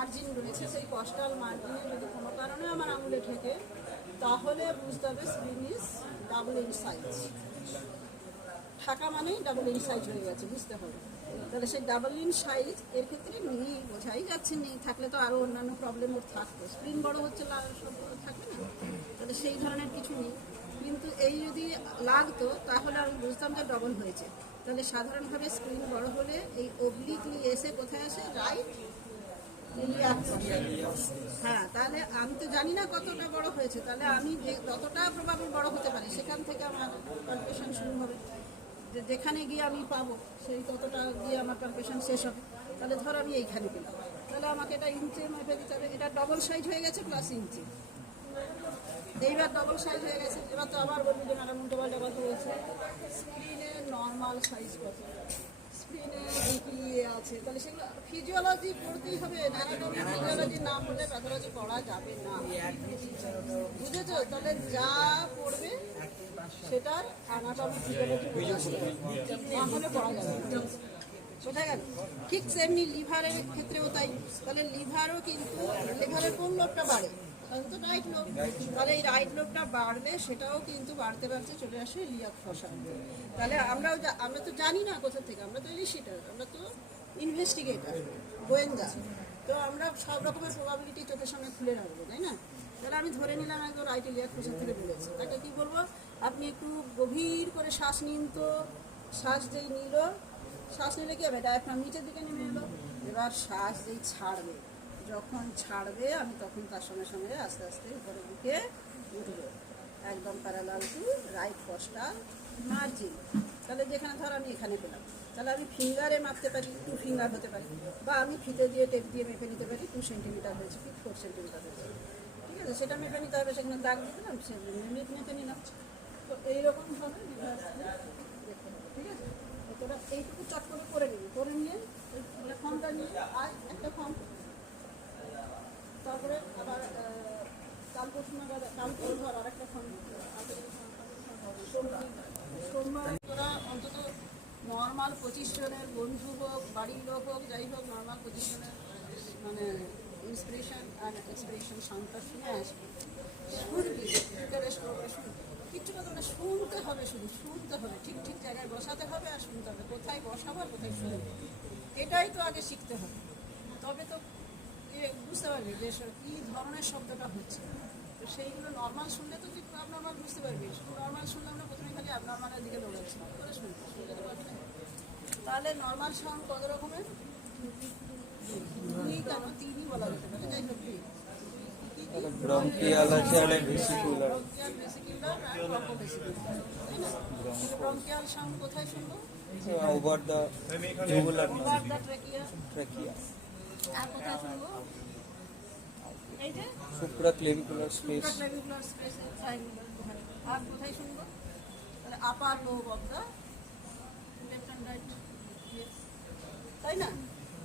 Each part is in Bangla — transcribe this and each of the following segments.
মার্জিন রয়েছে, সেই কস্টাল মার্জিনে যদি কোনো কারণে আমার আঙুলে ঠেকে, তাহলে বুঝতে হবে screen is double in size. Dhaka মানেই ডাবল ইন সাইজ হয়ে গেছে, বুঝতে হবে। তাহলে সেই ডাবল ইন সাইজ এর ক্ষেত্রে নেই, বোঝাই যাচ্ছে নেই। থাকলে তো আরও অন্যান্য প্রবলেম ওর থাকতো, স্ক্রিন বড় হচ্ছে সব থাকবে না, তাহলে সেই ধরনের কিছু নেই। কিন্তু এই যদি লাগতো তাহলে আমি বুঝতাম যে ডবল হয়েছে। তাহলে সাধারণভাবে স্ক্রিন বড় হলে এই অবলিকলি এসে কোথায় আসে, রাইট ইলিয়াক ফসা। হ্যাঁ, তাহলে আমি তো জানি না কতটা বড় হয়েছে, তাহলে আমি যতটা প্রবাবল বড় হতে পারে সেখান থেকে আমার পালপেশন শুরু হবে। যেখানে গিয়ে আমি পাবো সেই ততটা গিয়ে আমার পালপেশন শেষ হবে। তাহলে ধর আমি এইখানে পেলাম, তাহলে আমাকে এটা ইঞ্চে মেপে দিতে হবে। এটা ডবল সাইজ হয়ে গেছে প্লাস ইঞ্চি। এইবার ডবল সাইজ হয়ে গেছে, এবার তো আবার বলবি যে ম্যাডাম উল্টো পাল্টা কথা বলছে। স্ক্রিনের নর্মাল সাইজ কত, স্ক্রিনে কি আছে, তাহলে সেগুলো ফিজিওলজি পড়তেই হবে। অ্যানাটমি ফিজিওলজি না পড়লে প্যাথোলজি পড়া যাবে না, বুঝেছো? তাহলে যা পড়বে সেটার অ্যানাটমি ফিজিওলজি না হলে পড়া যাবে না, বোঝা গেল? ঠিক সেমনি লিভারের ক্ষেত্রেও তাই। তাহলে লিভারও কিন্তু, লিভারের কোন লোবটা বাড়ে, তো রাইট লোব। তাহলে এই রাইট লোবটা বাড়লে সেটাও কিন্তু বাড়তে বাড়তে চলে আসে ইলিয়াক ফসা। তাহলে আমরা তো জানি না কোথা থেকে, আমরা তো ইলিশিটার, আমরা তো ইনভেস্টিগেটর, গোয়েন্দা। তো আমরা সব রকমের প্রবাবিলিটি চোখের সামনে খুলে রাখবো, তাই না? তাহলে আমি ধরে নিলাম একদম রাইট ইলিয়াক ফসা থেকে বলেছি, তাকে কি বলবো, আপনি একটু গভীর করে শ্বাস নিন। তো শ্বাস যেই নিল, শ্বাস নিলে কি হবে, ডায়াফ্রাম নিচের দিকে নেমে এলো। এবার শ্বাস যেই ছাড়বে, যখন ছাড়বে আমি তখন তার সঙ্গে সঙ্গে আস্তে আস্তে উপরে বুকে উঠবো, একদম parallel to right coastal margin. তাহলে যেখানে ধর আমি এখানে পেলাম, তাহলে আমি ফিঙ্গারে মাপতে পারি, 2 ফিঙ্গার হতে পারে, বা আমি ফিতে দিয়ে টেপ দিয়ে মেপে নিতে পারি 2 সেন্টিমিটার হয়েছে কি 4 সেন্টিমিটার হয়েছে, ঠিক আছে? সেটা মেপে নিতে হবে, সেখানে দাগ দিয়ে দিলাম, সেগুলো মেপে নিলাম। তো এইরকমভাবে দেখতে হবে, ঠিক আছে? তোরা এইটুকু চট করে নিবি, করে নিয়ে ফর্মটা নিয়ে আর একটা ফর্ম, তারপরে আবার কাল পরশু নাগাদ, কালকে ধর আর একটা ফর্ম, সোমবার তোরা অন্তত নর্মাল 25 জনের বন্ধু হোক, বাড়ির লোক হোক, যাই হোক, নর্মাল 25 জনের মানে ইন্সপিরেশন আর এক্সপিরেশন সাউন্ডটা শুনে আসবে, শুনবি, ইন্টারেস্ট করবে, শুনবি। কিচ্ছু কথা না, শুনতে হবে, শুধু শুনতে হবে, ঠিক ঠিক জায়গায় বসাতে হবে আর শুনতে হবে, কোথায় বসাবো আর কোথায় শুনবে, এটাই তো আগে শিখতে হবে। তবে তো বুঝতে পারবি যে কী ধরনের শব্দটা হচ্ছে। তো সেইগুলো নর্মাল শুনলে তো তুই abnormal বুঝতে পারবি। শুধু নর্মাল শুনলে আমরা প্রথমে খালি abnormalএর দিকে দৌড়াচ্ছি, করে শুনতে পারবি না। তাহলে নর্মাল সাউন্ড কত রকমের, 2 কেন 3ই বলা যেতে পারে, যাই হোক। ব্রঙ্কিয়াল আছে আর ভেসিকুলার। ব্রঙ্কিয়াল সাউন্ড কোথায় শুনবো, over the jugular, over the trachea. আর কোথায় শুনবো, এই যে সুপ্রাক্লেভিকুলার স্পেস, সুপ্রাক্লেভিকুলার স্পেস, আর কোথায় শুনবো, তাহলে upper lobe of the left and right, তাই না?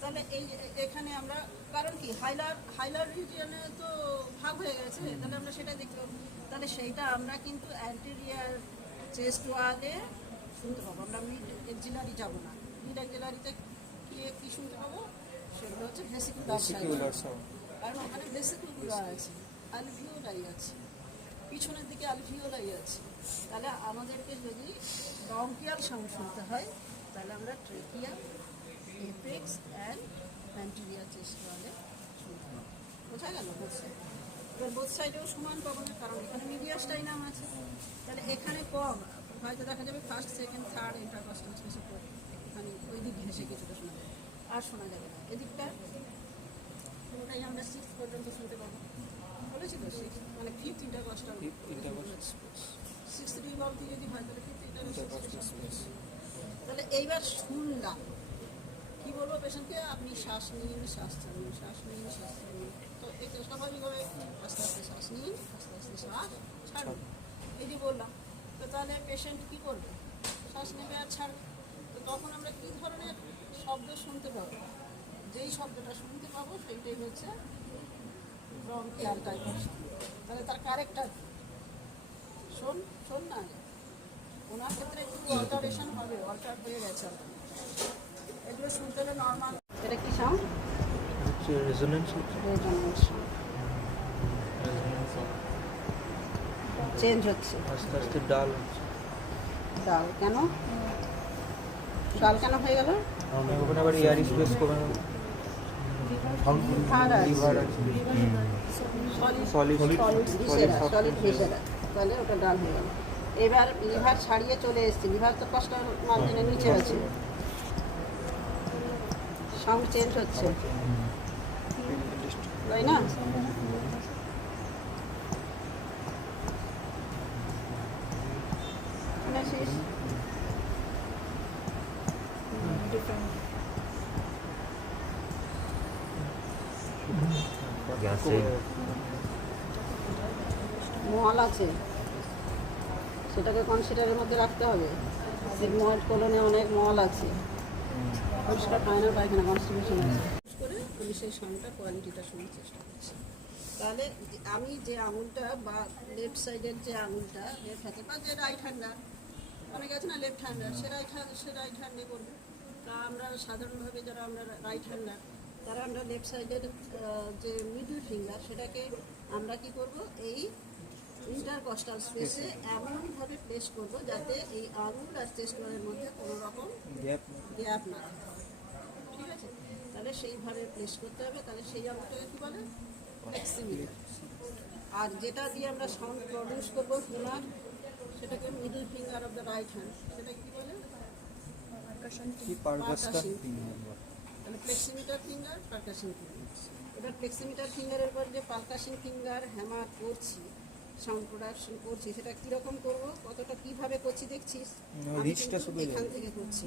তাহলে এই এখানে আমরা, কারণ কি হাইলার রিজিয়নে তো ভাগ হয়ে গেছে, তাহলে আমরা সেটা দেখলাম। তাহলে সেইটা আমরা কিন্তু অ্যান্টেরিয়ার চেস্ট ওয়ালে শুনতে পাবো, আমরা মিড এক্সিলারি যাবো না। মিড এক্সিলারিতে কি শুনতে পাবো, সেগুলো হচ্ছে ভেসিকুলার সাউন্ড, কারণ ওখানে ভেসিকুলগুলো আছে, আলভিওলাই আছে, পিছনের দিকে আলভিওলাই আছে। তাহলে আমাদেরকে যদি ব্রঙ্কিয়াল সাউন্ড শুনতে হয়, তাহলে আমরা ট্রেকিয়া, এপেক্স অ্যান্ড অ্যান্টেরিয়ার চেস্ট ওয়ালে শুনতে হবে, বোঝা গেল? হচ্ছে এবার বোথ সাইডেও সমান পাবো না, কারণ এখানে মিডিয়াস্টাইনাম আছে। তাহলে এখানে কম, হয়তো দেখা যাবে ফার্স্ট, সেকেন্ড, থার্ড ইন্টারকস্টাল স্পেসে এখানে ওই দিক ঘেসে কিছুটা শোনা যাবে, আর শোনা যাবে না। এদিকটা পুরোটাই আমরা 6 পর্যন্ত শুনতে পাবো, বলেছি তো 6 মানে 5th intercostal space, 6th rib অবধি যদি হয় তাহলে 5th ইন্টারকস্টাল স্পেস। তাহলে এইবার শুনলাম, কী বলবো পেশেন্টকে, আপনি শ্বাস নিন, শ্বাস ছাড়ুন, শ্বাস নিন, শ্বাস ছাড়ুন। তো এটা স্বাভাবিকভাবে আস্তে আস্তে শ্বাস নিন, আস্তে আস্তে শ্বাস ছাড়ুন, এই যে বললাম। তো তাহলে পেশেন্ট কী করবে, শ্বাস নেবে আর ছাড়বে। তো তখন আমরা কী ধরনের শব্দ শুনতে পাবো, যেই শব্দটা শুনতে পাবো সেইটাই হচ্ছে ব্রঙ্কিয়াল টাইপের শব্দ। তাহলে তার কারেক্টার শোন না, ওনার ক্ষেত্রে একটু অল্টারেশন হবে, অল্টার হয়ে গেছে, এগুলো শুনতে হলে নর্মাল। এটা কি সাউন্ড, হচ্ছে রেজোনেন্স হচ্ছে রেজোনেন্স চেঞ্জ হচ্ছে আস্তে আস্তে ডাল হচ্ছে ডাল কেন ডাল কেন হয়ে গেল? ওখানে আবার এয়ার স্পেস কমে গেল লিভার আছে সলিড সলিড ভিসেরা, তাহলে ওটা ডাল হয়ে গেল। এবার লিভার ছাড়িয়ে চলে এসেছে, লিভার তো কস্টাল মার্জিনের নিচে আছে, সাউন্ড চেঞ্জ হচ্ছে, তাই না? শুনেছিস? মল আছে, সেটাকে কনসিডারের মধ্যে রাখতে হবে। সিগময়েড কোলনে অনেক মল আছে, পরিষ্কার পায়না পায়খানা কনস্টিটিউশন আছে করে আমি সেই সাউন্ডটা কোয়ালিটিটা শোনার চেষ্টা করছি। তাহলে আমি যে আঙুলটা বা লেফট সাইডের যে আঙুলটা লেফট হাতে বা যে রাইট হ্যান্ডার, অনেক আছে না লেফট হ্যান্ডার, সে রাইট হ্যান্ডে করবে। তা আমরা সাধারণভাবে যারা আমরা রাইট হ্যান্ডার তারা আমরা লেফট সাইডের যে মিডল ফিঙ্গার সেটাকে আমরা কি করব, এই ইন্টারকস্টাল স্পেসে এমনভাবে প্লেস করব যাতে এই আঙুল আর চেস্টওয়ারের মধ্যে কোনো রকম গ্যাপ না থাকে। ঠিক আছে, তাহলে সেইভাবে প্লেস করতে হবে। তাহলে সেই আঙুলটাকে কী বলে? ফ্লেক্সিমিটার। আর যেটা দিয়ে আমরা সাউন্ড প্রডিউস করবো ফিমার, সেটাকে middle finger of the right hand, সেটা কী বলে? পারকাশন। তাহলে ফ্লেক্সিমিটার ফিঙ্গার, পারকাশন ফিঙ্গার। এবার ফ্লেক্সিমিটার ফিঙ্গারের পর যে পারকাশন ফিঙ্গার হ্যামার করছি, সাউন্ড প্রোডাকশন করছি, সেটা কীরকম করবো, কতটা কীভাবে করছি দেখছিস? আমি কিন্তু এখান থেকে করছি,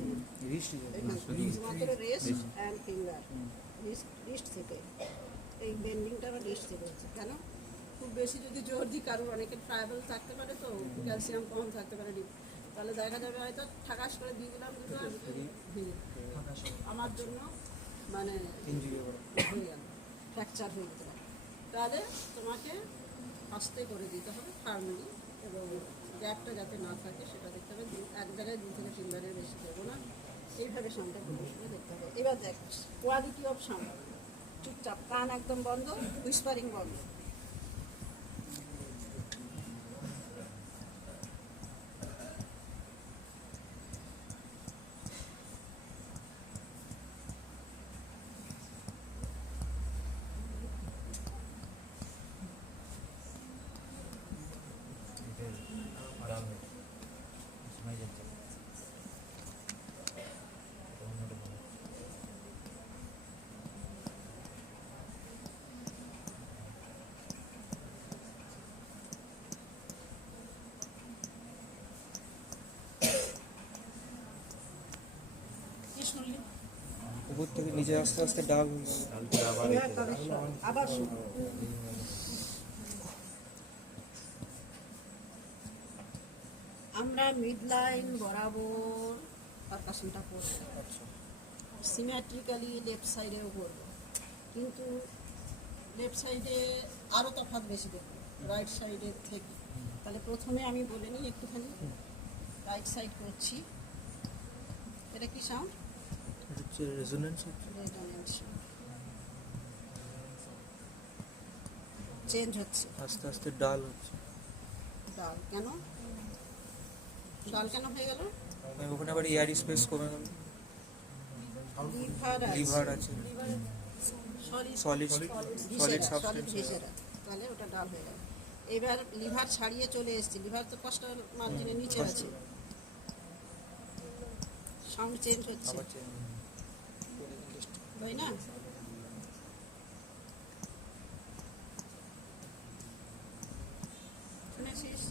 শুধুমাত্র রেস্ট অ্যান্ড ফিঙ্গার, রিস্ট থেকে, এই বেন্ডিংটা আমার রিস্ট থেকে হচ্ছে। কেন? খুব বেশি যদি জোর দিই, কারোর অনেকের ট্রাইবেল থাকতে পারে, তো ক্যালসিয়াম কম থাকতে পারে, তাহলে দেখা যাবে হয়তো ঠাকাস করে দিয়ে দিলাম দুটো, আমার জন্য মানে হয়ে গেল, ফ্র্যাকচার হয়ে যেতে পারে। তাহলে তোমাকে আস্তে করে দিতে হবে, ফার্মলি, এবং গ্যাপটা যাতে না থাকে সেটা দেখতে হবে। এক জায়গায় 2 থেকে 3 বারের বেশি দেবো না, এইভাবে সাউন্ডটা প্রদর্শনে দেখতে হবে। এবার দেখ কোয়ালিটি অফ সাউন্ড, চুপচাপ, কান একদম বন্ধ, হুইসপারিং বন্ধ। উপর থেকে নিচে আস্তে আস্তে ডাল হয়ে গেল আবার আমরা মিড লাইন বরাবর পারকাশনটা করব, সিমেট্রিক্যালি লেফট সাইডেও করব, কিন্তু লেফট সাইডে আরও তফাৎ বেশি দেখব রাইট সাইডের থেকে। তাহলে প্রথমে আমি বলে নিই একটুখানি, রাইট সাইড করছি, এটা কি সাউন্ড? হচ্ছে রেজোনেন্স হচ্ছে রেজোনেন্স, চেঞ্জ হচ্ছে আস্তে আস্তে ডাল হচ্ছে ডাল কেন? ডাল কেন হয়ে গেল? ওখানে আবার এয়ার স্পেস কমে গেল লিভার আছে সলিড ভিসেরা, তাহলে ওটা ডাল হয়ে গেল। এবার লিভার ছাড়িয়ে চলে এসেছে, লিভার তো কস্টাল মার্জিনের নিচে আছে, সাউন্ড চেঞ্জ হচ্ছে, তাই না? শুনেছিস?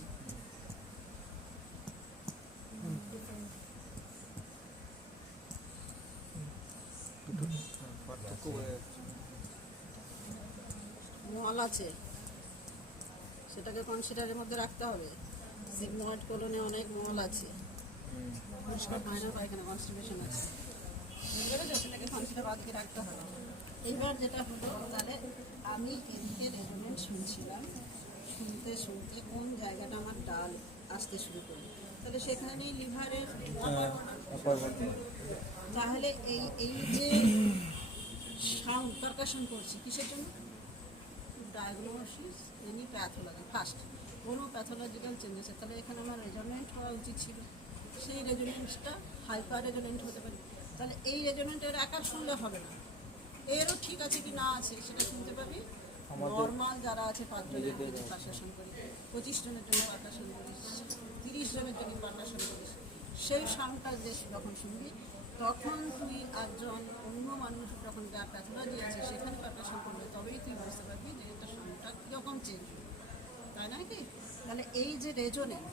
মল আছে, সেটাকে কনসিডারের মধ্যে রাখতে হবে। সিগময়েড কোলনে অনেক মল আছে, পরিষ্কার পায়না পায়খানা কনস্টিটিউশন আছে, সেটাকে কনসিডার বাদ দিয়ে রাখতে হবে। এইবার যেটা হলো, তাহলে আমি এদিকে রেজোনেন্ট শুনছিলাম, শুনতে শুনতে কোন জায়গাটা আমার ডাল আসতে শুরু করলো, তাহলে সেখানেই লিভারের তাহলে এই যে সাউন্ড, তার পারকাশন করছি কিসের জন্য? ডায়াগনোসিস এনি প্যাথোলজি ফার্স্ট কোনো প্যাথোলজিক্যাল চেঞ্জেস, তাহলে এখানে আমার রেজোনেন্ট হওয়া উচিত ছিল, সেই রেজোনেন্সটা হাইপার রেজোনেন্ট হতে পারে। তাহলে এই রেজোনেন্টের একা শুনলে হবে না, এরও ঠিক আছে কি না আছে সেটা শুনতে পাবি নর্মাল যারা আছে 5 জনের জন্য পারকাশন করি, 25 জনের জন্য পারকাশন করিস, 30 জনের জন্য পারকাশন করিস, সেই সাউন্ডটা যে যখন শুনবি তখন তুই একজন অন্য মানুষ যখন যার প্যাথোলজি আছে সেখানে পারকাশন করবে, তবেই তুই বুঝতে পারবি যে এটা সাউন্ডটা কীরকম চেঞ্জ হবে, তাই না কি? তাহলে এই যে রেজোনেন্ট,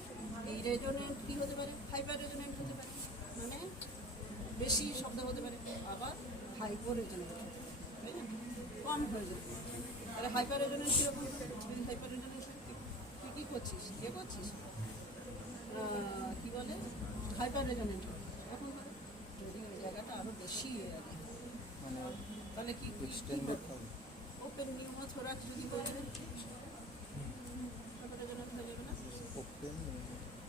এই রেজোনেন্ট কী হতে পারে? হাইপার রেজোনেন্ট হতে পারে, মানে বেশি শব্দ হতে পারে, আবার হাইপো রেজোনেন্ট তাই না, কম হয়ে যাবে। তাহলে হাইপার রেজোনেন্ট কীরকম? হাইপার রেজোনেন্ট তুই কী করছিস, ইয়ে করছিস, কী বলে হাইপার রেজোনেন্ট এখন যদি ওই জায়গাটা আরও বেশি মানে তাহলে কি এক্সটেন্ডেড হবে। ওপেন নিউমোথোরাক্স যদি হয়ে যাবে হাইপার রেজোনেন্ট হয়ে যাবে না? ওপেন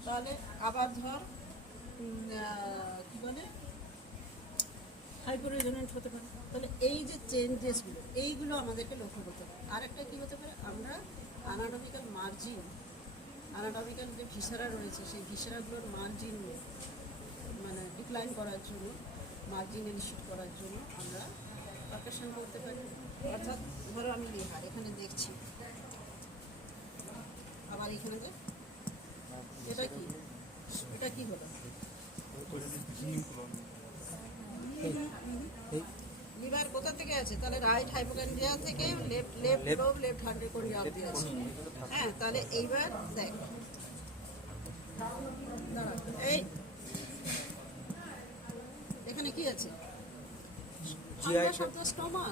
তাহলে আবার ধর কী বলে হাইপার রেজোনেন্ট হতে পারে। তাহলে এই যে চেঞ্জেসগুলো এইগুলো আমাদেরকে লক্ষ্য করতে হবে। আর একটা কী হতে পারে, আমরা অ্যানাটমিক্যাল মার্জিন, অ্যানাটমিক্যাল যে ভিসেরা রয়েছে সেই ভিসেরাগুলোর মার্জিন মানে ডিক্লাইন করার জন্য, মার্জিন এলিশিট করার জন্য আমরা পারকাশন করতে পারি। অর্থাৎ ধরো আমি লিভার এখানে দেখছি, আবার এখানে যে এটা কি, এটা কি হলো? লিভার কোথা থেকে আছে? তাহলে রাইট হাইপোকন্ড্রিয়া থেকে লেফট লোব লেফট হাইপোকন্ড্রিয়া অবধি আছে। হ্যাঁ, তাহলে এইবার দেখ, এই এখানে কি আছে? আমরা শব্দ স্টোমা,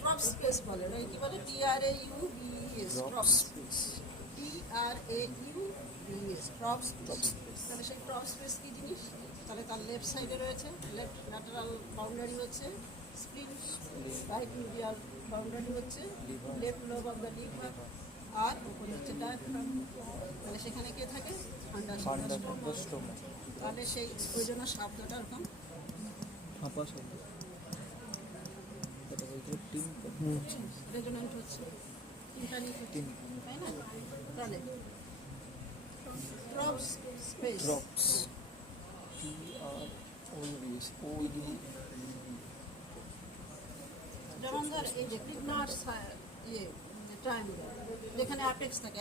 ট্রপ স্পেস বলে, ওই কি বলে TRAUBES, ট্রপ স্পেস, TRAUBES, ট্রপ স্পেস। তাহলে সেই ট্রপ স্পেস কি জিনিস? তাহলে তার লেফট সাইডে রয়েছে, লেফট ল্যাটারাল বাউন্ডারি হচ্ছে স্প্লিন, রাইট মিডিয়াল বাউন্ডারি হচ্ছে left lobe of the liver, আর উপরে হচ্ছে ডায়াফ্রাম। তাহলে সেখানে কে থাকে? ঠান্ডা স্টোমা। তাহলে সেই ওই জন্য শব্দটা এরকম ফাঁপা শব্দ। এটা বলতে টিম রেজোনেন্ট হচ্ছে, ইন্টারনিট হচ্ছে, তাই না? তাহলে ট্রপ স্পেস, ড্রপস TROPS যেমন ধর এই যে ক্রিগনার ইয়ে ট্রায়াঙ্গেল যেখানে অ্যাপেক্স থাকে,